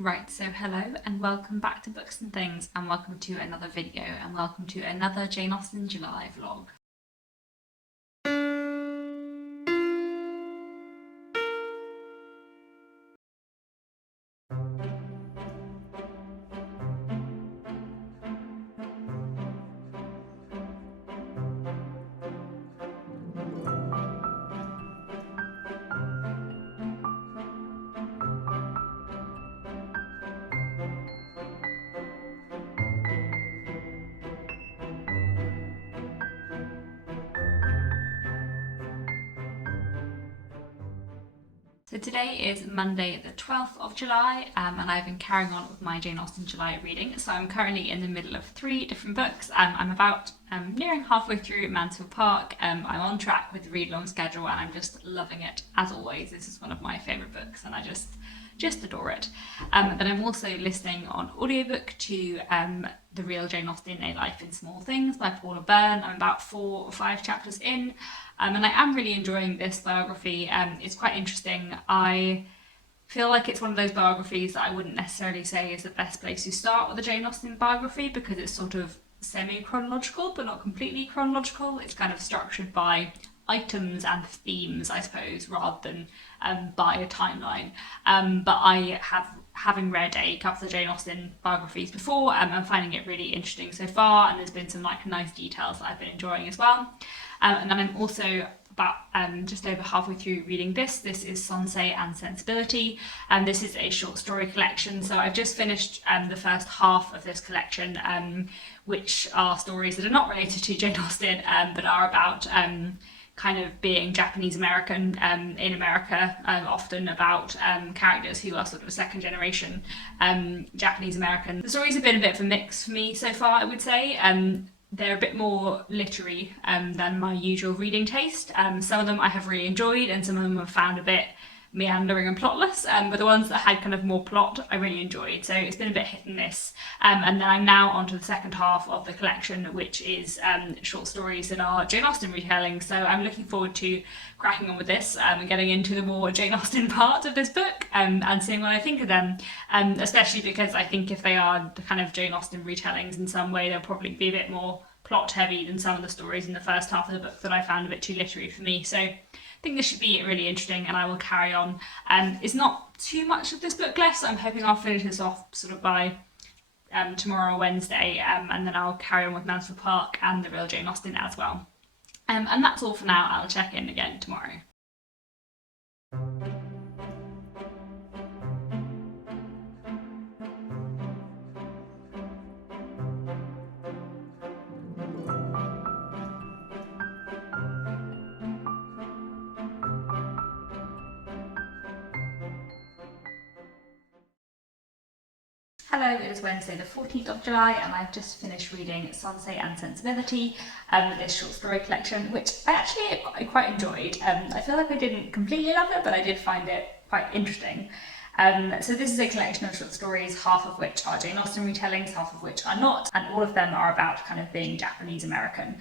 Right, so hello and welcome back to Books and Things, and welcome to another video, and welcome to another Jane Austen July vlog. So today is Monday the 12th of July, and I've been carrying on with my Jane Austen July reading. So I'm currently in the middle of 3 different books. I'm about nearing halfway through Mansfield Park. I'm on track with the read-along schedule and I'm just loving it. As always, this is one of my favourite books and I just adore it. Then I'm also listening on audiobook to The Real Jane Austen, A Life in Small Things by Paula Byrne. I'm about 4 or 5 chapters in. And I am really enjoying this biography. It's quite interesting. I feel like it's one of those biographies that I wouldn't necessarily say is the best place to start with a Jane Austen biography because it's sort of semi-chronological but not completely chronological. It's kind of structured by items and themes, I suppose, rather than by a timeline. But having read a couple of Jane Austen biographies before, I'm finding it really interesting so far, and there's been some nice details that I've been enjoying as well. And then I'm also about just over halfway through reading this. This is Sensei and Sensibility, and this is a short story collection. So I've just finished the first half of this collection, which are stories that are not related to Jane Austen, but are about kind of being Japanese American in America, often about characters who are sort of second generation Japanese American. The stories have been a bit of a mix for me so far, I would say. They're a bit more literary than my usual reading taste. Some of them I have really enjoyed and some of them I've found a bit meandering and plotless, but the ones that had kind of more plot I really enjoyed, so it's been a bit hit and miss. And then I'm now on to the second half of the collection, which is short stories that are Jane Austen retellings, so I'm looking forward to cracking on with this and getting into the more Jane Austen part of this book and seeing what I think of them, especially because I think if they are the kind of Jane Austen retellings in some way, they'll probably be a bit more plot heavy than some of the stories in the first half of the book that I found a bit too literary for me. So I think this should be really interesting and I will carry on. It's not too much of this book left, so I'm hoping I'll finish this off sort of by tomorrow or Wednesday, and then I'll carry on with Mansfield Park and The Real Jane Austen as well. And that's all for now. I'll check in again tomorrow. Hello, it is Wednesday the 14th of July and I've just finished reading Sensei and Sensibility, this short story collection, which I quite enjoyed. I feel like I didn't completely love it, but I did find it quite interesting. So this is a collection of short stories, half of which are Jane Austen retellings, half of which are not, and all of them are about kind of being Japanese American,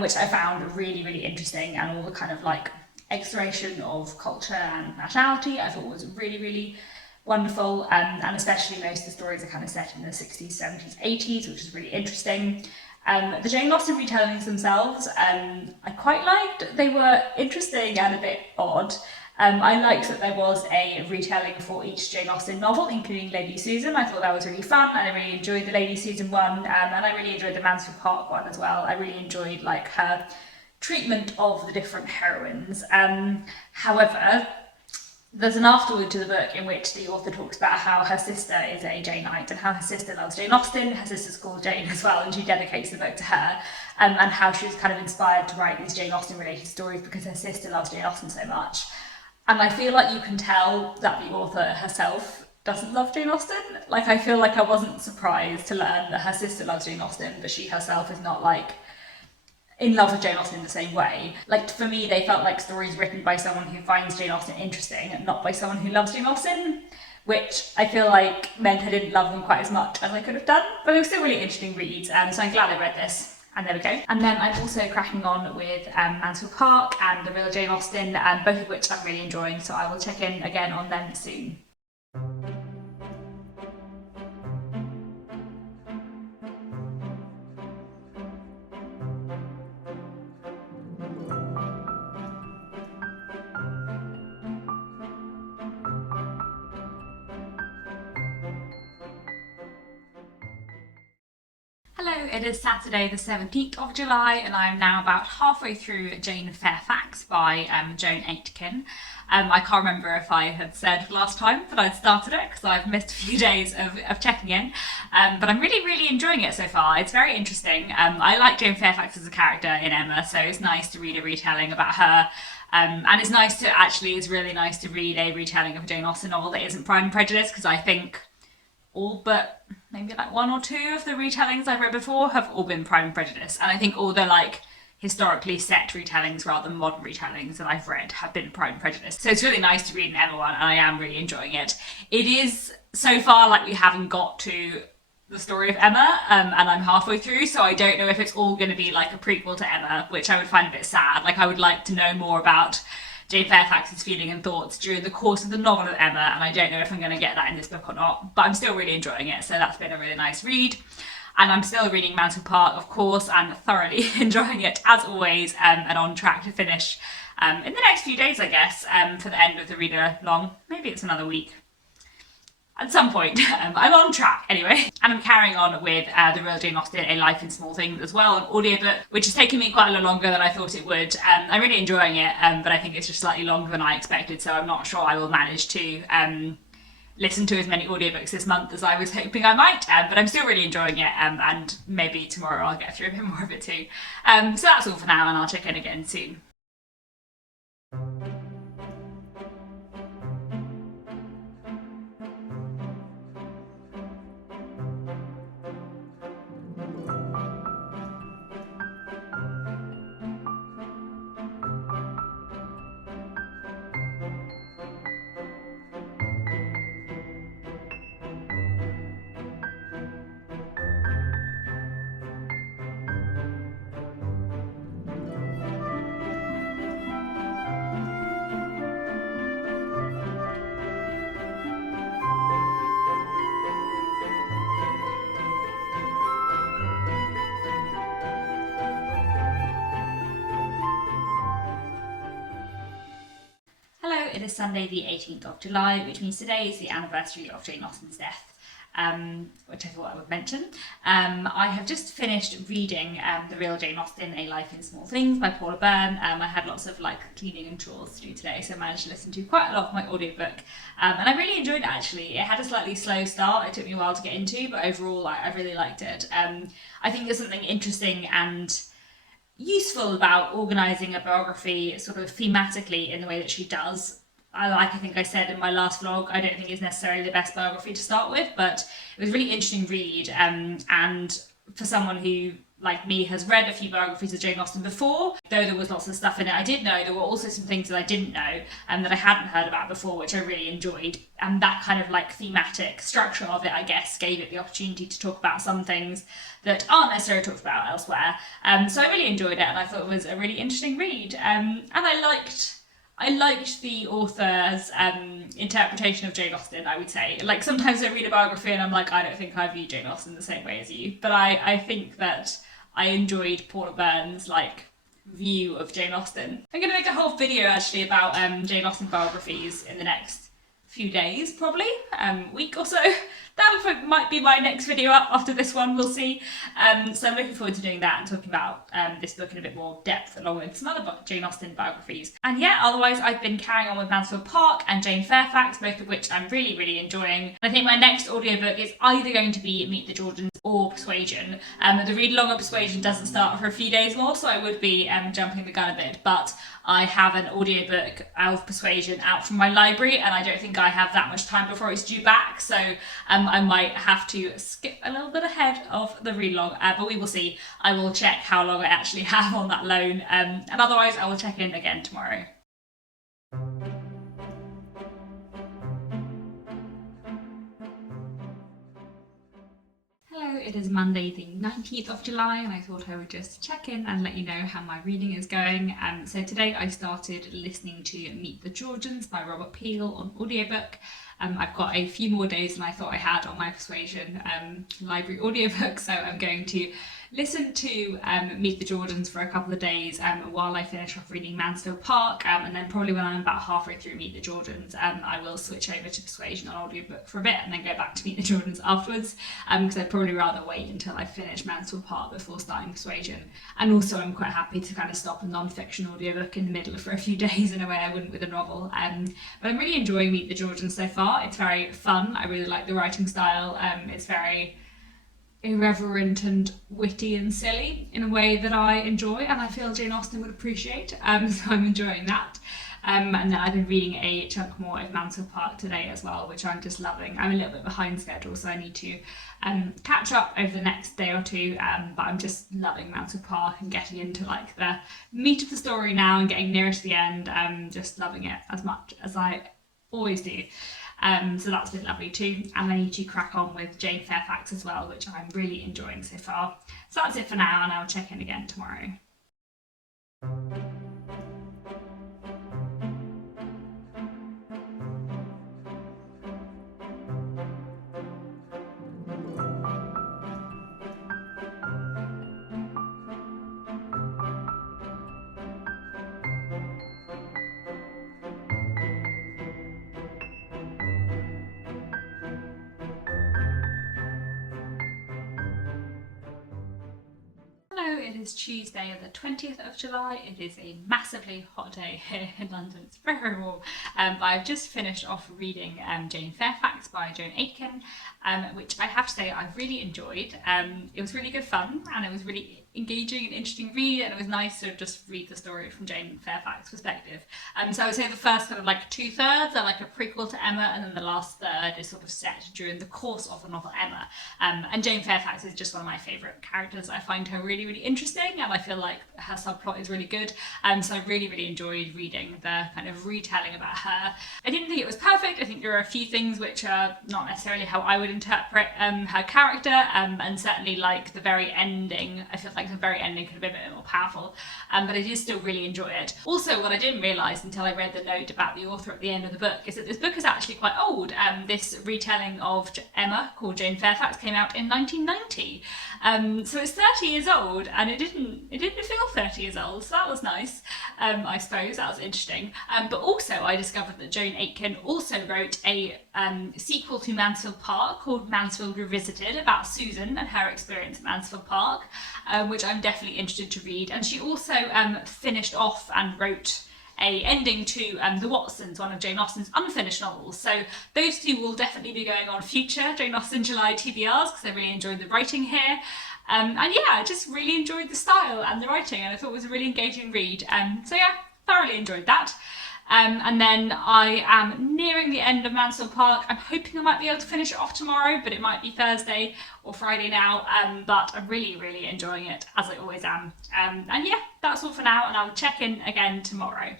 which I found really interesting, and all the kind of like exploration of culture and nationality I thought was really wonderful, and especially most of the stories are kind of set in the 60s, 70s, 80s, which is really interesting. The Jane Austen retellings themselves, I quite liked. They were interesting and a bit odd. I liked that there was a retelling for each Jane Austen novel, including Lady Susan. I thought that was really fun, and I really enjoyed the Lady Susan one, and I really enjoyed the Mansfield Park one as well. I really enjoyed like her treatment of the different heroines. However, there's an afterword to the book in which the author talks about how her sister is a Janeite and how her sister loves Jane Austen. Her sister's called Jane as well, and she dedicates the book to her, and how she was kind of inspired to write these Jane Austen related stories because her sister loves Jane Austen so much. And I feel like you can tell that the author herself doesn't love Jane Austen. Like, I feel like I wasn't surprised to learn that her sister loves Jane Austen, but she herself is not like in love with Jane Austen in the same way. Like, for me, they felt like stories written by someone who finds Jane Austen interesting, not by someone who loves Jane Austen, which I feel like meant I didn't love them quite as much as I could have done. But it was still really interesting reads, so I'm glad I read this. And there we go. And then I'm also cracking on with Mansfield Park and The Real Jane Austen, both of which I'm really enjoying, so I will check in again on them soon. Hello, it is Saturday the 17th of July and I'm now about halfway through Jane Fairfax by Jane Austen. I can't remember if I had said last time that I'd started it because I've missed a few days of checking in, but I'm really enjoying it so far. It's very interesting. I like Jane Fairfax as a character in Emma, so it's nice to read a retelling about her. And it's really nice to read a retelling of a Jane Austen novel that isn't Pride and Prejudice, because I think all but maybe like one or two of the retellings I've read before have all been Pride and Prejudice, and I think all the historically set retellings rather than modern retellings that I've read have been Pride and Prejudice. So it's really nice to read an Emma one, and I am really enjoying it. It is so far like we haven't got to the story of Emma, and I'm halfway through, so I don't know if it's all going to be like a prequel to Emma, which I would find a bit sad. Like, I would like to know more about Jane Fairfax's feeling and thoughts during the course of the novel of Emma, and I don't know if I'm going to get that in this book or not, but I'm still really enjoying it, so that's been a really nice read. And I'm still reading Mansfield Park, of course, and thoroughly enjoying it as always, and on track to finish in the next few days, I guess, for the end of the read-along. Maybe it's another week. At some point, I'm on track anyway. And I'm carrying on with the real Jane Austen, A Life in Small Things as well, an audiobook, which has taken me quite a lot longer than I thought it would. I'm really enjoying it, but I think it's just slightly longer than I expected, so I'm not sure I will manage to listen to as many audiobooks this month as I was hoping I might, but I'm still really enjoying it, and maybe tomorrow I'll get through a bit more of it too. So that's all for now, and I'll check in again soon. It is Sunday the 18th of July, which means today is the anniversary of Jane Austen's death, which I thought I would mention. I have just finished reading the real Jane Austen, A Life in Small Things by Paula Byrne. I had lots of cleaning and chores to do today, so I managed to listen to quite a lot of my audiobook, and I really enjoyed it actually. It had a slightly slow start, it took me a while to get into, but overall I really liked it. I think there's something interesting and useful about organising a biography sort of thematically in the way that she does. I think I said in my last vlog, I don't think it's necessarily the best biography to start with, but it was a really interesting read, and for someone who, like me, has read a few biographies of Jane Austen before, though there was lots of stuff in it I did know, there were also some things that I didn't know and that I hadn't heard about before, which I really enjoyed, and that kind of thematic structure of it, I guess, gave it the opportunity to talk about some things that aren't necessarily talked about elsewhere. So I really enjoyed it, and I thought it was a really interesting read, and I liked the author's interpretation of Jane Austen, I would say. Sometimes I read a biography and I'm like, I don't think I view Jane Austen the same way as you. But I think that I enjoyed Paula Byrne's view of Jane Austen. I'm going to make a whole video actually about Jane Austen biographies in the next few days, probably, week or so. That might be my next video up after this one, we'll see. So I'm looking forward to doing that and talking about this book in a bit more depth, along with some other Jane Austen biographies. And yeah, otherwise I've been carrying on with Mansfield Park and Jane Fairfax, both of which I'm really enjoying. I think my next audiobook is either going to be Meet the Georgians or Persuasion. The read along of Persuasion doesn't start for a few days more, so I would be jumping the gun a bit, but I have an audiobook of Persuasion out from my library, and I don't think I have that much time before it's due back, so I might have to skip a little bit ahead of the read along, but we will see. I will check how long I actually have on that loan, and otherwise I will check in again tomorrow. Hello, it is Monday the 19th of July, and I thought I would just check in and let you know how my reading is going. So today I started listening to Meet the Georgians by Robert Peel on audiobook. I've got a few more days than I thought I had on my Persuasion library audiobook, so I'm going to listen to Meet the Jordans for a couple of days while I finish off reading Mansfield Park, and then probably when I'm about halfway through Meet the Jordans, I will switch over to Persuasion on audiobook for a bit and then go back to Meet the Jordans afterwards, because I'd probably rather wait until I finish Mansfield Park before starting Persuasion. And also I'm quite happy to kind of stop a non-fiction audiobook in the middle for a few days in a way I wouldn't with a novel. But I'm really enjoying Meet the Jordans so far. It's very fun. I really like the writing style. It's very irreverent and witty and silly in a way that I enjoy and I feel Jane Austen would appreciate. So I'm enjoying that. And then I've been reading a chunk more of Mansfield Park today as well, which I'm just loving. I'm a little bit behind schedule, so I need to catch up over the next day or two, but I'm just loving Mansfield Park and getting into like the meat of the story now and getting nearer to the end. Just loving it as much as I always do. So that's been lovely too, and I need to crack on with Jane Fairfax as well, which I'm really enjoying so far. So that's it for now, and I'll check in again tomorrow. Hello, it is Tuesday the 20th of July. It is a massively hot day here in London. It's very, very warm. But I've just finished off reading Jane Fairfax by Jane Austen, which I have to say I've really enjoyed. It was really good fun and it was really engaging and interesting read, and it was nice to just read the story from Jane Fairfax's perspective. So I would say the first kind of like 2/3 are like a prequel to Emma, and then the last third is sort of set during the course of the novel Emma. And Jane Fairfax is just one of my favourite characters. I find her really, really interesting, and I feel like her subplot is really good. So I really, really enjoyed reading the kind of retelling about her. I didn't think it was perfect. I think there are a few things which are not necessarily how I would interpret her character, and certainly like the very ending, I feel like the very ending could have been a bit more powerful, but I did still really enjoy it. Also, what I didn't realise until I read the note about the author at the end of the book is that this book is actually quite old. This retelling of Emma, called Jane Fairfax, came out in 1990, so it's 30 years old, and it didn't feel 30 years old, so that was nice. I suppose that was interesting. But also I discovered that Jane Austen also wrote a sequel to Mansfield Park called Mansfield Revisited, about Susan and her experience at Mansfield Park, which I'm definitely interested to read. And she also finished off and wrote a ending to The Watsons, one of Jane Austen's unfinished novels. So those two will definitely be going on future Jane Austen July TBRs, because I really enjoyed the writing here. And yeah, I just really enjoyed the style and the writing, and I thought it was a really engaging read. So yeah, thoroughly enjoyed that. And then I am nearing the end of Mansfield Park. I'm hoping I might be able to finish it off tomorrow, but it might be Thursday or Friday now. But I'm really, really enjoying it, as I always am. And yeah, that's all for now, and I'll check in again tomorrow.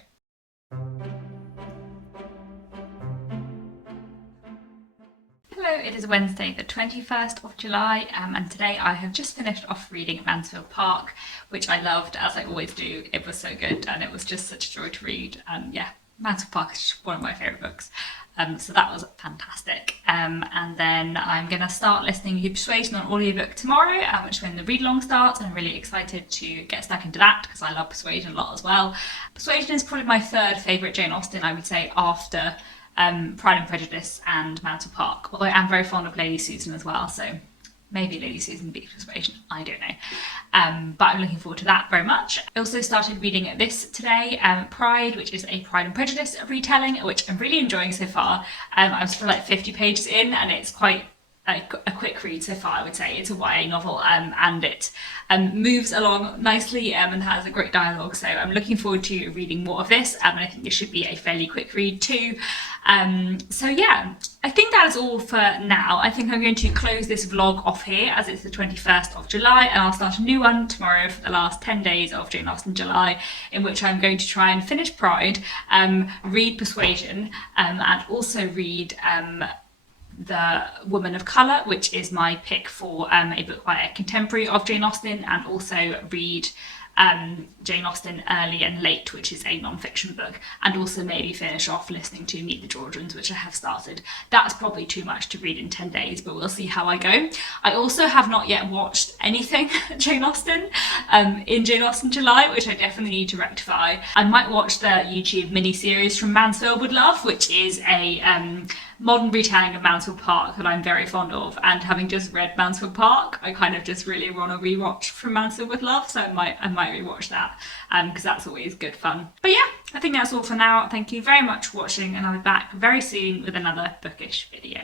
Hello, it is Wednesday the 21st of July, and today I have just finished off reading Mansfield Park, which I loved, as I always do. It was so good and it was just such a joy to read, and yeah, Mansfield Park is just one of my favourite books. So that was fantastic. And then I'm going to start listening to Persuasion on audiobook tomorrow, which is when the read-along starts, and I'm really excited to get stuck into that because I love Persuasion a lot as well. Persuasion is probably my third favourite Jane Austen, I would say, after Pride and Prejudice and Mansfield Park, although I am very fond of Lady Susan as well, so maybe Lady Susan beats Persuasion, I don't know. But I'm looking forward to that very much. I also started reading this today, Pride, which is a Pride and Prejudice retelling, which I'm really enjoying so far. I'm still like 50 pages in, and it's quite a quick read so far, I would say. It's a YA novel, and it moves along nicely and has a great dialogue, so I'm looking forward to reading more of this, and I think it should be a fairly quick read too. So yeah, I think that is all for now. I think I'm going to close this vlog off here, as it's the 21st of July, and I'll start a new one tomorrow for the last 10 days of Jane Austen July, in which I'm going to try and finish Pride, read Persuasion, and also read The Woman of Colour, which is my pick for a book by a contemporary of Jane Austen, and also read Jane Austen Early and Late, which is a non-fiction book, and also maybe finish off listening to Meet the Georgians, which I have started. That's probably too much to read in 10 days, but we'll see how I go. I also have not yet watched anything Jane Austen in Jane Austen July, which I definitely need to rectify. I might watch the YouTube mini-series from Mansfield with Love, which is a modern retelling of Mansfield Park that I'm very fond of, and having just read Mansfield Park, I kind of just really want to rewatch From Mansfield with Love, so I might rewatch that because that's always good fun. But yeah, I think that's all for now. Thank you very much for watching, and I'll be back very soon with another bookish video.